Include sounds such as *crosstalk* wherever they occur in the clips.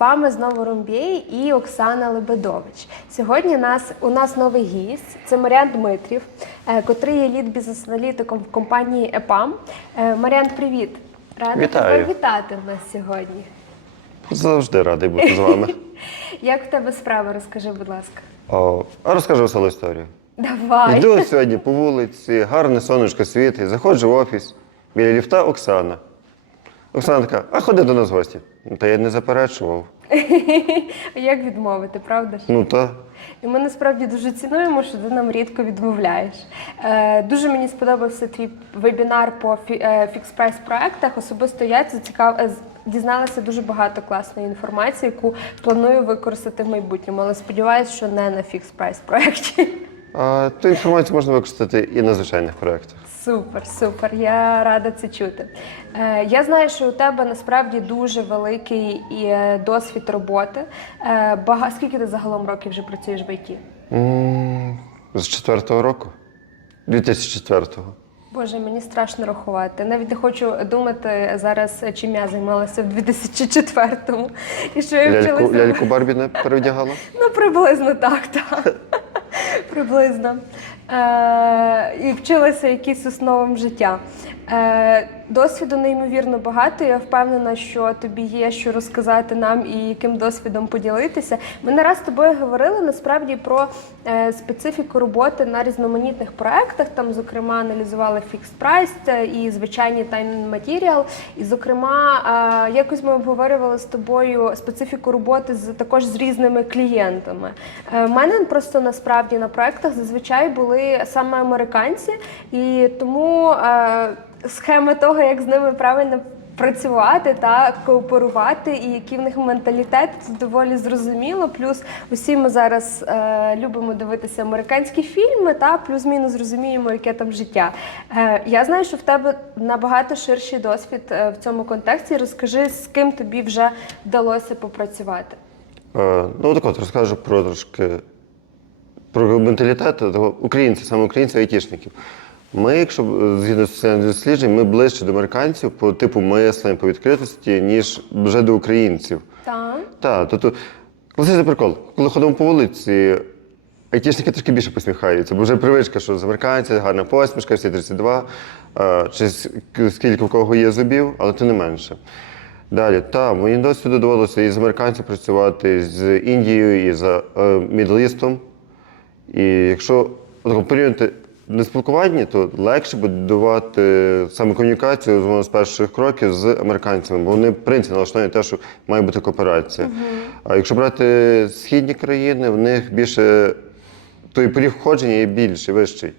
вами знову Румбєй і Оксана Лебедович. Сьогодні нас у нас новий гість. Це Маріан Дмитрів, е, котрий є лід бізнес-аналітиком в компанії ЕПАМ. Е, Маріан, привіт! Рада тебе вітати в нас сьогодні. Завжди радий бути з вами. *laughs* Як в тебе справи? Розкажи, будь ласка. О, а розкажу веселу історію. Давай. Йду сьогодні по вулиці, гарне сонечко світить, заходжу в офіс, біля ліфта Оксана. Оксана така, а ходи до нас в гості. Ну, Та я не заперечував. *laughs* Як відмовити, правда ж? Ну та. І ми насправді дуже цінуємо, що ти нам рідко відмовляєш. Е, дуже мені сподобався твій вебінар по фікс прайс проектах. Особисто я це цікав... е, дізналася дуже багато класної інформації, яку планую використати в майбутньому. Але сподіваюся, що не на фікс прайс проекті. Ту інформацію можна використати і на звичайних проєктах. Супер, супер. Я рада це чути. Е, я знаю, що у тебе насправді дуже великий і, е, досвід роботи. Е, бага... Скільки ти загалом років вже працюєш в ІТ? М, З четвертого року? 2004-го. Боже, мені страшно рахувати. Навіть не хочу думати зараз, чим я займалася в 2004-му. І що я Ляльку, вчилася. ляльку Барбі не перевдягала? Ну, приблизно так, так. *laughs* приблизно. Е, і вчилася якісь основам життя. Е, досвіду неймовірно багато. Я впевнена, що тобі є що розказати нам і яким досвідом поділитися. Ми не раз з тобою говорили насправді про е, специфіку роботи на різноманітних проектах. Там, зокрема, аналізували фікс прайс і звичайні time матеріал. І, зокрема, е, якось ми обговорювали з тобою специфіку роботи з також з різними клієнтами. В мене просто насправді на проектах зазвичай були саме американці, і тому схеми того, як з ними правильно. Працювати та кооперувати, і який в них менталітет це доволі зрозуміло. Плюс усі ми зараз е, любимо дивитися американські фільми, та плюс-мінус розуміємо, яке там життя. Е, я знаю, що в тебе набагато ширший досвід е, в цьому контексті. Розкажи, з ким тобі вже вдалося попрацювати. Е, Ну, так от розкажу про трошки про менталітет українців, саме українців айтішників. Ми, якщо е, згідно з соціальних досліджень, ми ближче до американців по типу мислення, по відкритості, ніж вже до українців. Так. Так, тобто, класичний прикол. Коли ходимо по вулиці, айтішники трошки більше посміхаються, бо вже привичка, що з американців гарна посмішка, всі 32, е, чи скільки в кого є зубів, але тим не менше. Далі, так, мені досвіду довелося і з американцями працювати, з Індією, і з Мідлістом. І якщо порівняти на спілкуванні, то легше будувати саме комунікацію з одного з перших кроків з американцями, бо вони в принципі налаштовані на те, що має бути кооперація. А якщо брати східні країни, в них більше той поріг входження є більший, вищий.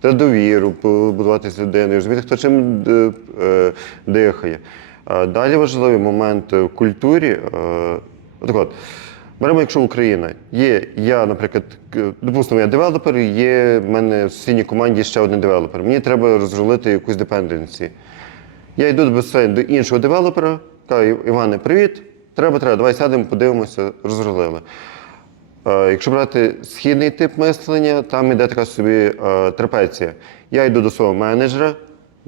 Треба довіру побудувати з людиною, розуміти, хто чим е, е, дихає. Далі важливий момент в культурі. е, Отак от. Беремо, якщо Україна. Є я, наприклад, допустимо, я девелопер, є в мене в сусідній команді ще один девелопер. Мені треба розрулити якусь депенденсі. Я йду до іншого девелопера, кажу, Іване, привіт. Треба, треба, давай сядемо, подивимося, розрулили. Е, Якщо брати східний тип мислення, там іде така собі е, трапеція. Я йду до свого менеджера,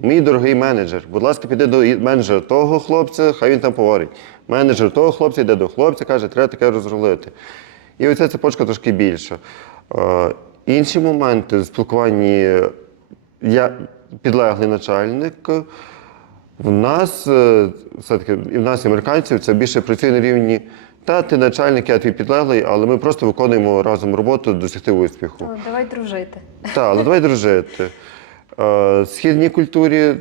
мій дорогий менеджер, будь ласка, піди до менеджера того хлопця, хай він там поговорить. Менеджер того хлопця йде до хлопця, каже, треба таке розрулити. І оця цепочка трошки більша. Е, інші моменти в спілкуванні я підлеглий начальник. В нас е, все-таки і в нас, і американців, це більше працює на рівні. Та ти начальник, я твій підлеглий, але ми просто виконуємо разом роботу досягти успіху. Ну, давай дружити. Так, але давай дружити. Е, В східній культурі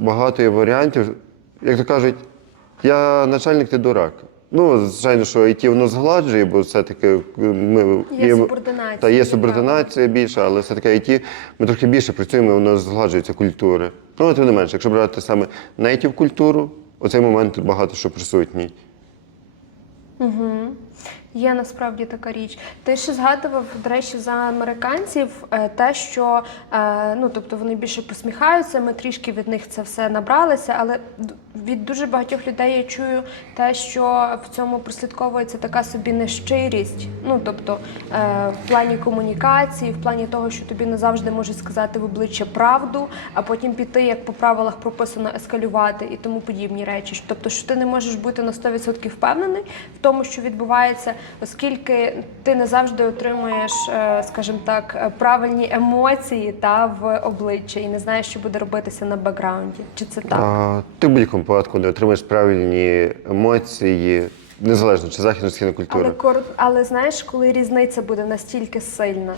багато є варіантів. Як то кажуть, я начальник, ти дурак. Ну, звичайно, що IT воно згладжує, бо все-таки ми Є субординація, Та є субординація більша, але все-таки IT ми трохи більше працюємо, і воно згладжується культури. Ну, тим не менше, якщо брати саме нейтів культуру, оцей момент багато що присутній. Є насправді така річ. Ти ще згадував, до речі, за американців е, те, що е, ну тобто вони більше посміхаються. Ми трішки від них це все набралися, але від дуже багатьох людей я чую те, що в цьому прослідковується така собі нещирість. Ну тобто е, в плані комунікації, в плані того, що тобі не завжди можуть сказати в обличчя правду, а потім піти, як по правилах прописано, ескалювати і тому подібні речі. Тобто, що ти не можеш бути на 100% впевнений в тому, що відбувається, оскільки ти не завжди отримуєш, е, скажімо так, правильні емоції та в обличчя і не знаєш, що буде робитися на бекграунді. Чи це так? А, ти в будь-якому випадку не отримаєш правильні емоції, незалежно чи західна чи східна культура. Але кор... але знаєш, коли різниця буде настільки сильна.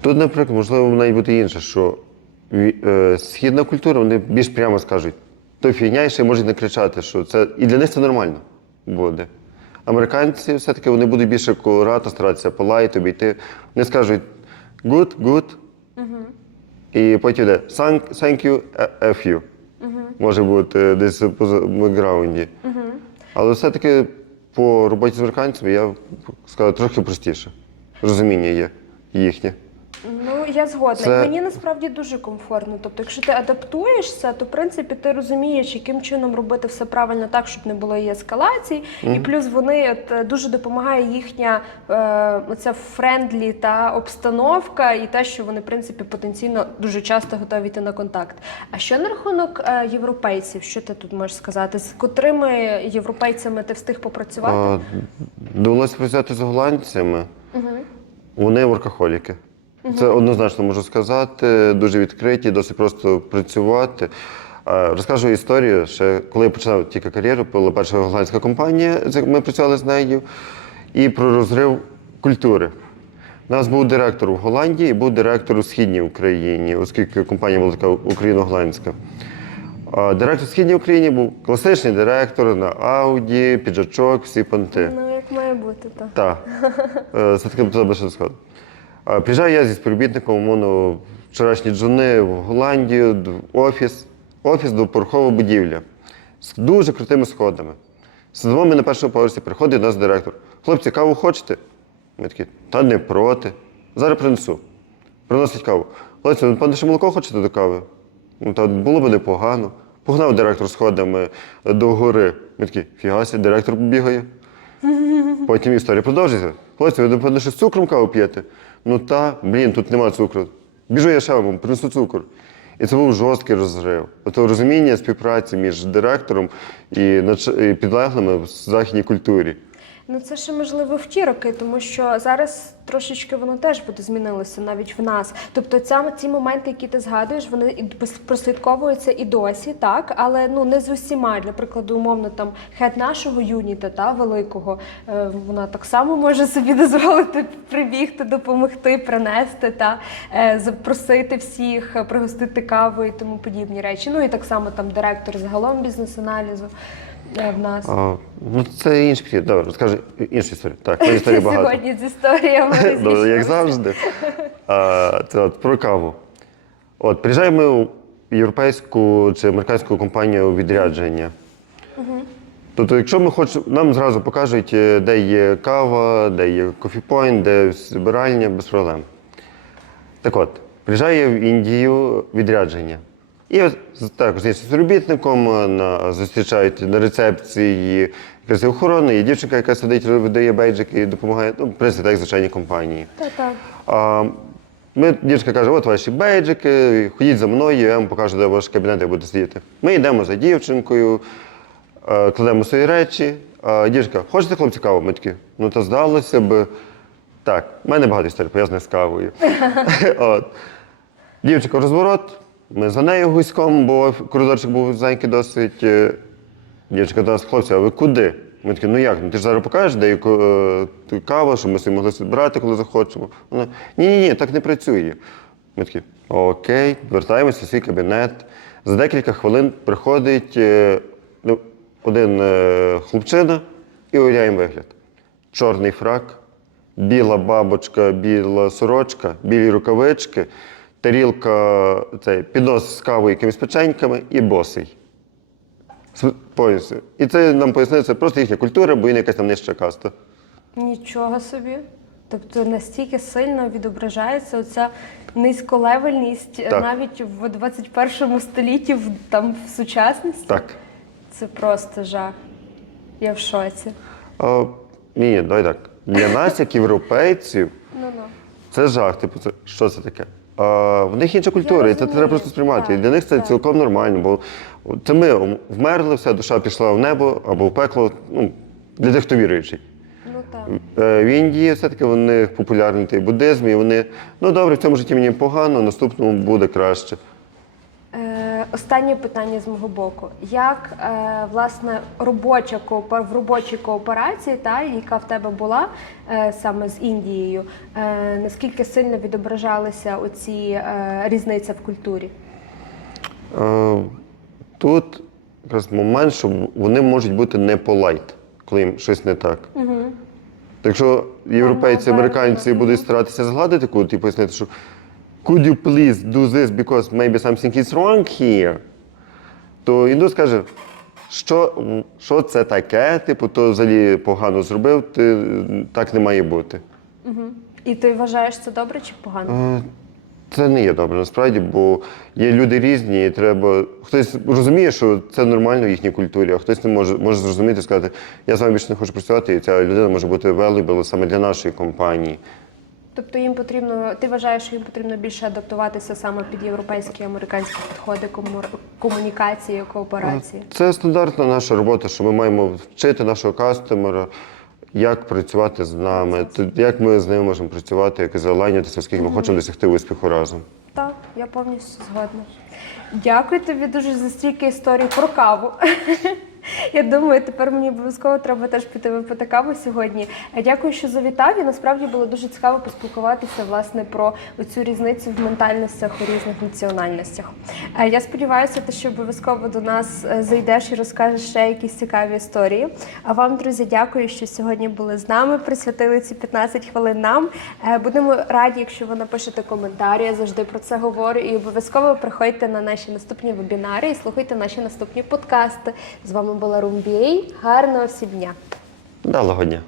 Тут, наприклад, можливо, навіть бути інше, що е, східна культура, вони більш прямо скажуть, то фігня, і ще можуть не кричати, що це і для них це нормально буде. Американці все-таки вони будуть більш акуратно старатися полайти, обійти. Вони скажуть good, good, і потім йде thank, thank you, е, F you. Може бути десь поза бекграунді. Але все-таки по роботі з американцями я сказав трохи простіше. Розуміння є їхнє. Ну я згодна. Це- І Мені насправді дуже комфортно. Тобто, якщо ти адаптуєшся, то в принципі ти розумієш, яким чином робити все правильно так, щоб не було і ескалацій. І плюс вони от, дуже допомагає їхня е, оця френдлі та обстановка, і те, що вони в принципі потенційно дуже часто готові йти на контакт. А що на рахунок е, європейців? Що ти тут можеш сказати? З котрими європейцями ти встиг попрацювати? Довелося працювати з голландцями. Вони воркахоліки. Це однозначно можу сказати. Дуже відкриті, досить просто працювати. Розкажу історію. Ще коли я починав тільки кар'єру, була перша голландська компанія, ми працювали з нею, і про розрив культури. У нас був директор в Голландії і був директор у східній Україні, оскільки компанія була така україно-голландська. Директор в східній Україні був класичний директор на Ауді, піджачок, всі понти. Ну як має бути, так. Так. Е, таке треба ще сказати. Приїжджаю я зі співробітником, умовно, вчорашні джуни в Голландію, в офіс. Офіс двоповерхова будівля з дуже крутими сходами. Сидимо ми на першому поверсі, приходить до нас директор. Хлопці, каву хочете? Ми такі, та не проти. Зараз принесу. Приносить каву. Хлопці, ви пане, ще молоко хочете до кави? Ну, та було б непогано. Погнав директор сходами до гори. Ми такі, фігася, директор бігає. Потім історія продовжується. Хлопці, ви напевно, що з цукром каву п'єте? Ну та, блін, тут нема цукру. Біжу я ще вам, принесу цукор. І це був жорсткий розрив. Ото розуміння співпраці між директором і підлеглими в західній культурі. Ну це ще можливо в ті роки, тому що зараз трошечки воно теж буде змінилося навіть в нас. Тобто, ця ті моменти, які ти згадуєш, вони прослідковуються і досі, так, але ну не з усіма. Для прикладу, умовно, там хед нашого юніта, та великого, е, вона так само може собі *laughs* дозволити прибігти, допомогти, принести та е, запросити всіх, е, пригостити каву і тому подібні речі. Ну і так само там директор загалом бізнес-аналізу е, в нас. А, ну це інший підхід. Добре, розкажи іншу історію. Так, в *laughs* історії багато. Сьогодні з історіями Ну, як завжди. А, це от про каву. От, приїжджаємо ми у європейську чи американську компанію відрядження. Тобто, якщо ми хочемо, нам зразу покажуть, е, де є кава, де є кофіпойнт, де збиральня, без проблем. Так от, приїжджаю я в Індію відрядження. І також іншим співробітником е, на, зустрічають на рецепції якась охорона, і дівчинка, яка сидить, видає бейджики і допомагає, ну, в принципі, так, як звичайній компанії. А, ми, дівчинка каже, от ваші бейджики, ходіть за мною, я вам покажу, де ваш кабінет, як буде сидіти. Ми йдемо за дівчинкою, е, кладемо свої речі. А дівчинка, хочете хлопці каву? Ми такі, ну то здалося б. Так, в мене багато історій пов'язаних з кавою. *laughs* От. Дівчинка розворот, ми за нею гуськом, бо коридорчик був зайнький досить. е, Дівчинка нас, хлопці, а ви куди? Ми такі, ну як? Ну ти ж зараз покажеш, де є е, кава, щоб ми собі могли собі брати, коли захочемо. Вона, ні, ні, так не працює. Ми такі, окей, вертаємося в свій кабінет. За декілька хвилин приходить е, ну, один хлопчина і уявляємо вигляд. Чорний фрак, біла бабочка, біла сорочка, білі рукавички, тарілка, цей, піднос з кавою якимись печеньками і босий. Повністю. І це нам пояснили, це просто їхня культура, бо він якась там нижча каста. Нічого собі. Тобто настільки сильно відображається оця низьколевельність е, Так. навіть в 21 столітті, в там в сучасності. Так. Це просто жах. Я в шоці. А, ні, давай так. Для нас, як європейців, це жах. Типу, це що це таке? В них інша культура, і це треба просто сприймати. І для них це так. цілком нормально, бо це ми вмерли, вся душа пішла в небо або в пекло. Ну, для тих, хто віруючий. Ну так. Е, В Індії все-таки Вони популярні. популярний той буддизм, і вони, ну добре, в цьому житті мені погано, наступному буде краще. Останнє питання з мого боку. Як е, власне робоча коопер... в робочій кооперації, та яка в тебе була е, саме з Індією, е, наскільки сильно відображалися оці е, різниця в культурі? Е, Тут якраз момент, що вони можуть бути не полайт, коли їм щось не так. Угу. Якщо європейці, американці будуть старатися згладити кут і пояснити, що could you please do this because maybe something is wrong here, то індус каже, що, що це таке, типу, то взагалі погано зробив, ти, так не має бути. Угу. І ти вважаєш це добре чи погано? Е, Це не є добре насправді, бо є люди різні, і треба. Хтось розуміє, що це нормально в їхній культурі, а хтось не може, може зрозуміти і сказати, я з вами більше не хочу працювати, і ця людина може бути valuable саме для нашої компанії. Тобто їм потрібно, ти вважаєш, що їм потрібно більше адаптуватися саме під європейські і американські підходи кому- комунікації, кооперації? Це стандартна наша робота, що ми маємо вчити нашого кастомера, як працювати з нами, як ми з ними можемо працювати, як залайнятися, оскільки ми хочемо досягти успіху разом. Так, я повністю згодна. Дякую тобі дуже за стільки історій про каву. *laughs* Я думаю, тепер мені обов'язково треба теж піти випити каву сьогодні. Е, Дякую, що завітав. І насправді було дуже цікаво поспілкуватися власне про цю різницю в ментальностях у різних національностях. Е, Я сподіваюся, ще обов'язково до нас е, зайдеш і розкажеш ще якісь цікаві історії. А вам, друзі, дякую, що сьогодні були з нами. Присвятили ці 15 хвилин нам. Будемо раді, якщо ви напишете коментарі. Я завжди про це говорю. І обов'язково приходьте на наші наступні вебінари і слухайте наші наступні подкасти. З вами була Румбій. Гарного всі дня! Далого дня!